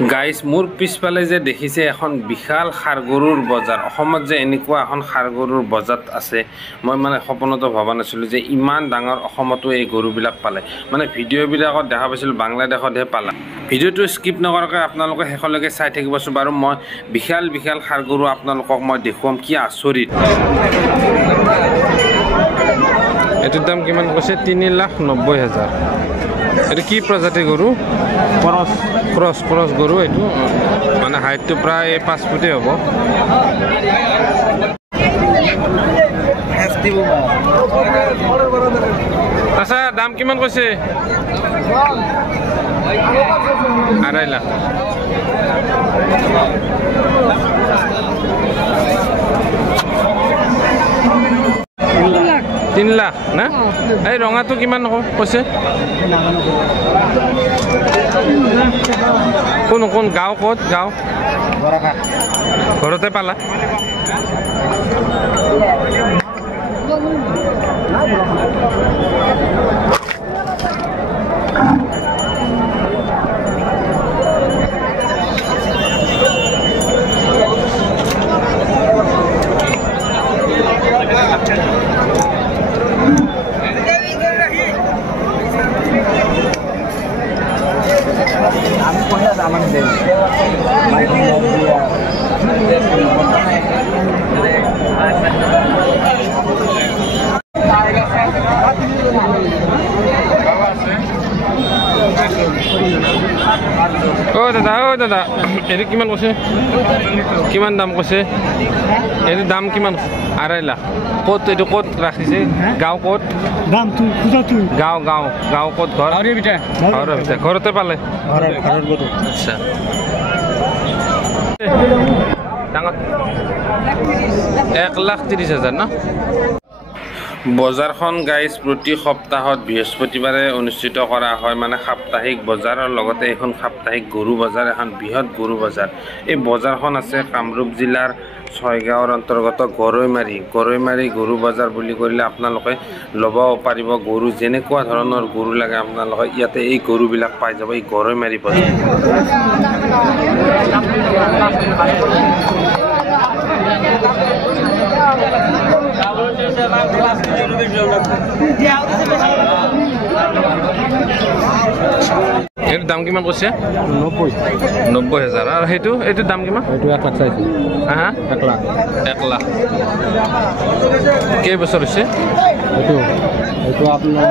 Guys মোৰ পিছফালে যে দেখিছে এখন বিশাল খাৰগৰুৰ বজাৰ অসমত যে এনেকুৱা এখন খাৰগৰুৰ বজাৰ আছে মই মানে সপোনতো ভবা নাছিলোঁ যে ইমান ডাঙৰ অসমতো এই গৰুবিলাক পালে মানে ভিডিঅ'বিলাকত দেখা পাইছিলোঁ বাংলাদেশতহে পালা ভিডিঅ'টো স্কিপ নকৰাকৈ আপোনালোকে শেষলৈকে চাই থাকিবচোন বাৰু মই বিশাল বিশাল খাৰগৰু আপোনালোকক মই দেখুৱাম কি আচৰিত এটোৰ দাম কিমান কৈছে 3,90,000 এটা কি প্ৰজাতিৰ গৰু ক্ৰছ গৰু এইটো মানে হাইটটো প্ৰায় 5 ফুটে হ'ব আচ্ছা দাম কিমান কৈছে 2.5 লাখ $3 লাখ না এই ৰঙাটো কিমান কৈছে কোন গাঁও ক'ত গাঁও ঘৰতে পালা ও দাদা এর কিমান কৈছে কিমান দাম কৈছে এর দাম কিমান 2.5 লাখ কত এটো কত রাখিছে গাঁও কত দাম তুই খুদা তুই গাঁও কত ঘর আরে বিটা ঘরতে পালে ঘরের গরু আচ্ছা ডাঙৰ 1,30,000 না বজাৰখন গাইজ প্ৰতি সপ্তাহত বৃহস্পতিবাৰে অনুষ্ঠিত কৰা হয় মানে সাপ্তাহিক বজাৰৰ লগতে এখন সাপ্তাহিক গৰু বজাৰ এখন বৃহৎ গৰু বজাৰ এই বজাৰখন আছে কামৰূপ জিলাৰ ছয়গাঁৱৰ অন্তৰ্গত গৰৈমাৰী গৰু বজাৰ বুলি কৰিলে আপোনালোকে ল'ব পাৰিব গৰু যেনেকুৱা ধৰণৰ গৰু লাগে আপোনালোকে ইয়াতে এই গৰুবিলাক পাই যাব এই গৰৈমাৰী বজাৰ এর দাম কিমান কৈছে 90,000 আর এটার দাম কিমান এটো 1 লাখ চাইছে হ্যাঁ 1 লাখ কে বছর হইছে এটো আপনার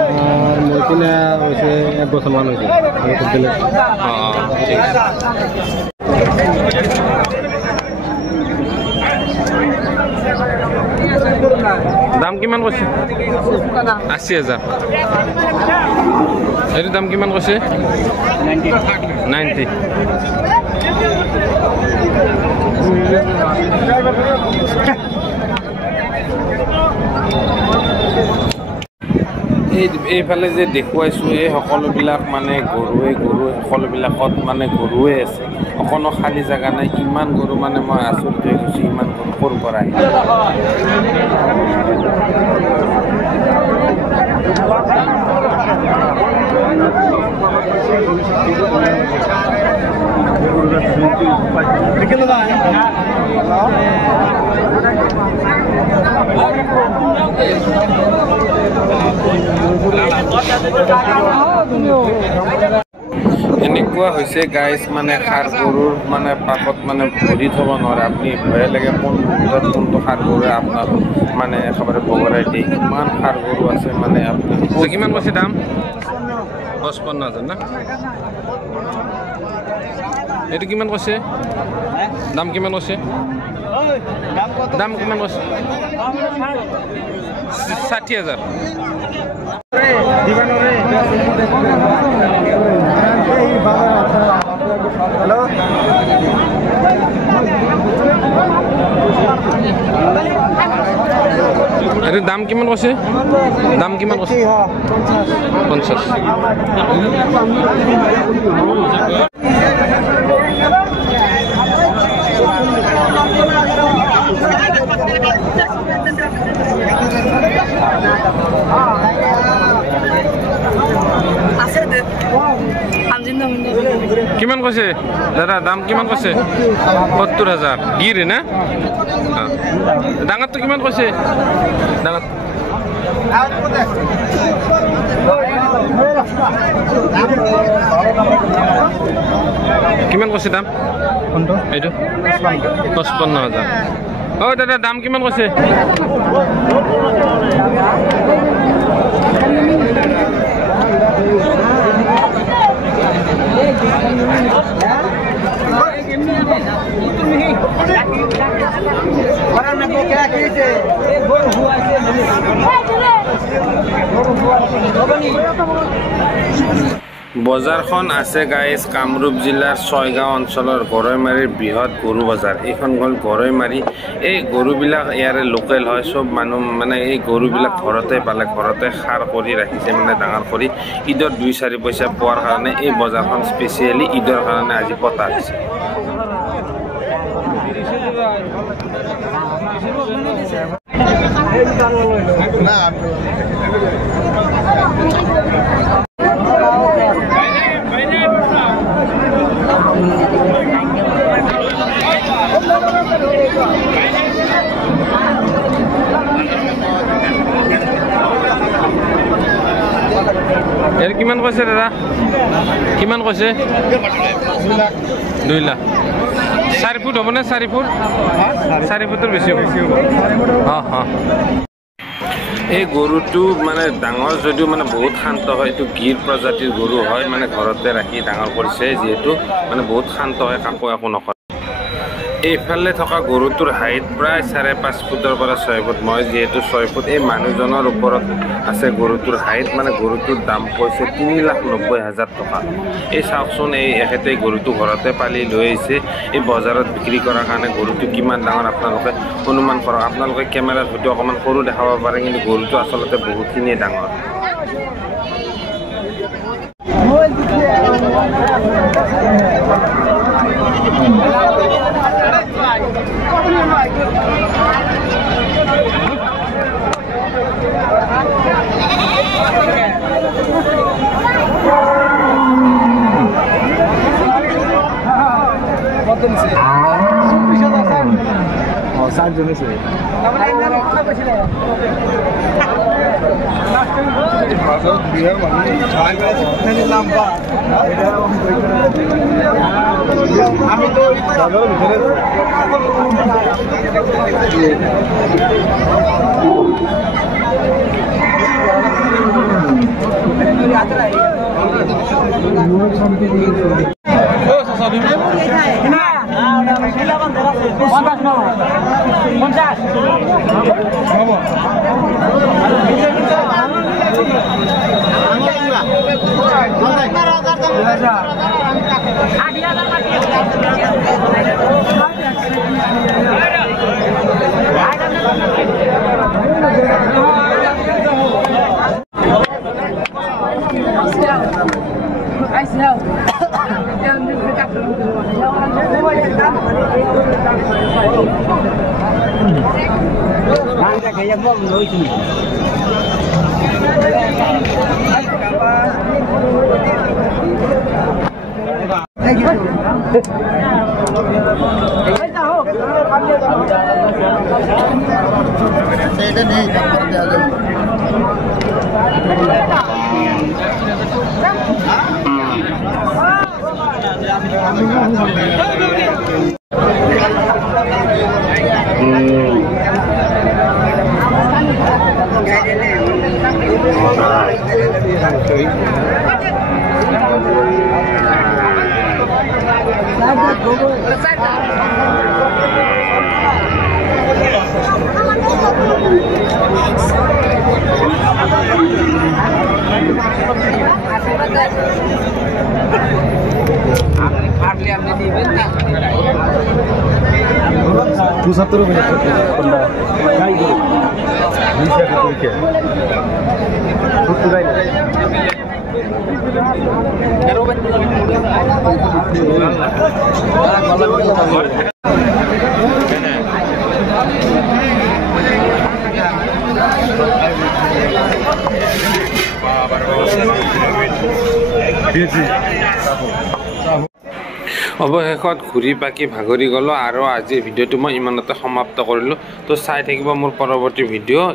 মইকিনা হইছে 1 বছর মান হইছে আমি তো দিলে ঠিক আছে দাম কিমান কৈছে 80,000 এর দাম কিমান কৈছে 90 এইফালে যে দেখুৱাইছোঁ এই সকলোবিলাক মানে গৰু সকলোবিলাকত মানে গৰুৱে আছে অকণো খালী জেগা নাই ইমান গৰু মানে মই আচৰিত হৈ গৈছোঁ ইমান গৰু ক'ৰ পৰা এনেকুৱা হৈছে গাইজ মানে খাৰ গৰুৰ মানে পাকত মানে ভৰি থ'ব নোৱাৰে আপুনি ভয়ে লাগে কোনটো খাৰ গৰুৱে আপোনাৰ মানে একেবাৰে বগৰাই দিয়ে ইমান খাৰ গৰু আছে মানে আপুনি কিমান কৈছে দাম 55,000 না এইটো কিমান কৈছে দাম কিমান কৈছে দাম কিমান কৈছে 60,000 হ্যালো এর দাম কিমান কৈছে 50 কিমান কৈছে কৈছে দাদা দাম কিমান কৈছে ৭০,০০০ গিৰে না ডাঙৰটো কিমান কৈছে ডাঙৰ কিমান কৈছে দাম এইটো ৫৫,০০০ ও দাদা দাম কিমান কৈছে বজাৰখন আছে গাইজ কামৰূপ জিলাৰ ছয়গাঁও অঞ্চলৰ গৰৈমাৰীৰ বৃহৎ গৰু বজাৰ এইখন হ'ল গৰৈমাৰী এই গৰুবিলাক ইয়াৰে লোকেল হয় সব মানুহ মানে এই গৰুবিলাক ঘৰতে পালে ঘৰতে সাৰ কৰি ৰাখিছে মানে ডাঙৰ কৰি ঈদৰ ২-৪ পইচা পোৱাৰ কাৰণে এই বজাৰখন স্পেচিয়েলি ঈদৰ কাৰণে আজি পতা হৈছে এর কিমান কৈছে দাদা কিমান কৈছে 2 লাখ 4 ফুট হ'ব না 4 ফুট 4 ফুটৰ বেছি হ'ব এই গৰুটো মানে ডাঙৰ যদিও মানে বহুত শান্ত হয় এইটো গিৰ প্ৰজাতিৰ গৰু হয় মানে ঘৰতে ৰাখি ডাঙৰ কৰিছে যেহেতু মানে বহুত শান্ত হয় কাকো একো নকৰে এইফালে থকা গৰুটোৰ হাইট প্ৰায় 5.5 ফুটৰ পৰা 6 ফুট মই যেহেতু 6 ফুট এই মানুহজনৰ ওপৰত আছে গৰুটোৰ হাইট মানে গৰুটোৰ দাম কৈছে 3,90,000 টকা এই চাওকচোন এই এখেতে গৰুটো ঘৰতে পালি লৈ আহিছে এই বজাৰত বিক্ৰী কৰাৰ কাৰণে গৰুটো কিমান ডাঙৰ আপোনালোকে অনুমান কৰক আপোনালোকে কেমেৰাত হয়তো অকমান সৰু দেখাব পাৰে কিন্তু গৰুটো আচলতে বহুতখিনি ডাঙৰ অৱশেষত ঘূৰি পাকি ভাগৰি গ'লোঁ আৰু আজিৰ ভিডিঅ'টো মই ইমানতে সমাপ্ত কৰিলোঁ। তো চাই থাকিব মোৰ পৰৱৰ্তী ভিডিঅ'।